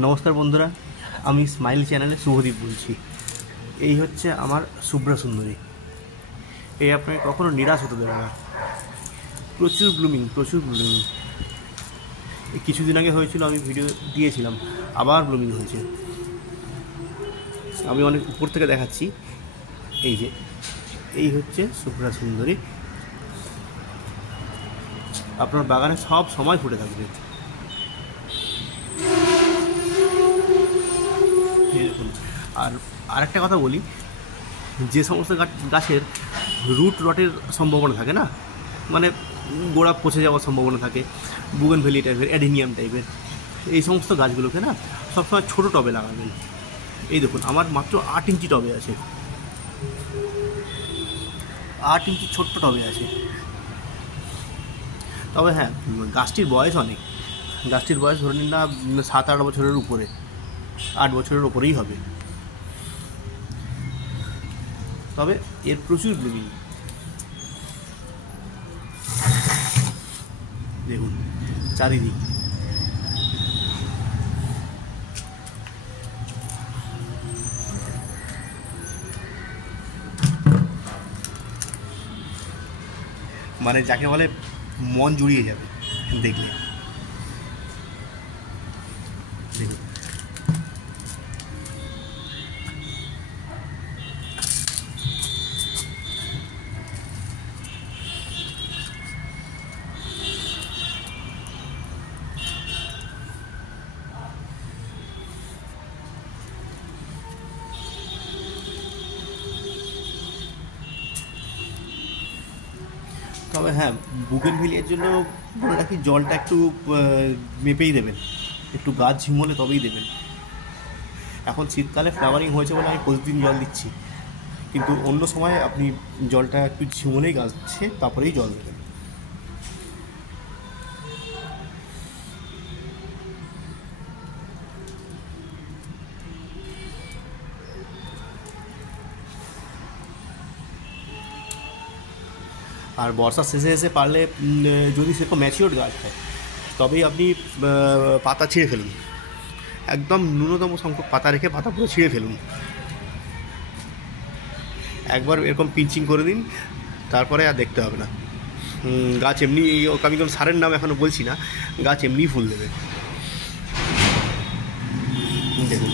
নমস্কার বন্ধুরা, আমি স্মাইল চ্যানেলে শুভদীপ বলছি। এই হচ্ছে আমার শুভ্রা সুন্দরী। এই আপনাকে কখনো নিরাশ হতে দেবে না। প্রচুর ব্লুমিং। এই কিছুদিন আগে হয়েছিল, আমি ভিডিও দিয়েছিলাম, আবার ব্লুমিং হয়েছে। আমি অনেক উপর থেকে দেখাচ্ছি। এই হচ্ছে শুভ্রা সুন্দরী। আপনার বাগানে সব সময় ফুটে থাকবে। দেখুন, আর আরেকটা কথা বলি, যে সমস্ত গাছের রুট রটের সম্ভাবনা থাকে না, মানে গোড়া পচে যাওয়ার সম্ভাবনা থাকে, বুগেনভেলি টাইপের, অ্যাডিনিয়াম টাইপের, এই সমস্ত গাছগুলোকে না সবসময় ছোটো টবে লাগাবেন। এই দেখুন, আমার মাত্র 8 ইঞ্চি টবে আছে, 8 ইঞ্চি ছোট্ট টবে আছে। তবে হ্যাঁ, গাছটির বয়স অনেক। গাছটির বয়স ধরে নিন না 7-8 বছরের উপরে, 8 বছরের ওপরেই হবে। তবে এর প্রচুর ব্লুমিং। দেখুন চারিদিক। মানে যাকে বলে মন জুড়িয়ে যাবে দেখলে। দেখুন, তবে হ্যাঁ, বুগেনভেলিয়ার জন্য বলে রাখি, জলটা একটু মেপেই দেবেন, একটু গাছ ঝিমলে তবেই দেবেন। এখন শীতকালে ফ্লাওয়ারিং হয়েছে বলে আমি প্রতিদিন জল দিচ্ছি, কিন্তু অন্য সময় আপনি জলটা একটু ঝিমলেই গাছে তারপরেই জল দেবেন। আর বর্ষার শেষে এসে পারলে, যদি সেরকম ম্যাচিওর গাছ হয়, তবেই আপনি পাতা ছিঁড়ে ফেলুন। একদম ন্যূনতম সংখ্যক পাতা রেখে পাতা পুরো ছিঁড়ে ফেলুন। একবার এরকম পিঞ্চিং করে দিন, তারপরে আর দেখতে হবে না। গাছ এমনি, আমি কোনো সারের নাম এখনও বলছি না, গাছ এমনিই ফুল দেবে। দেখুন,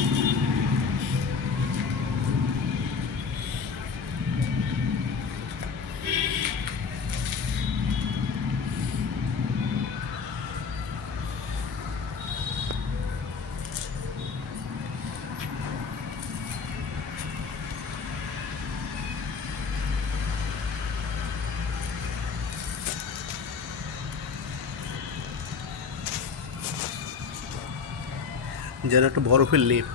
যেন একটা বরফের লেপ।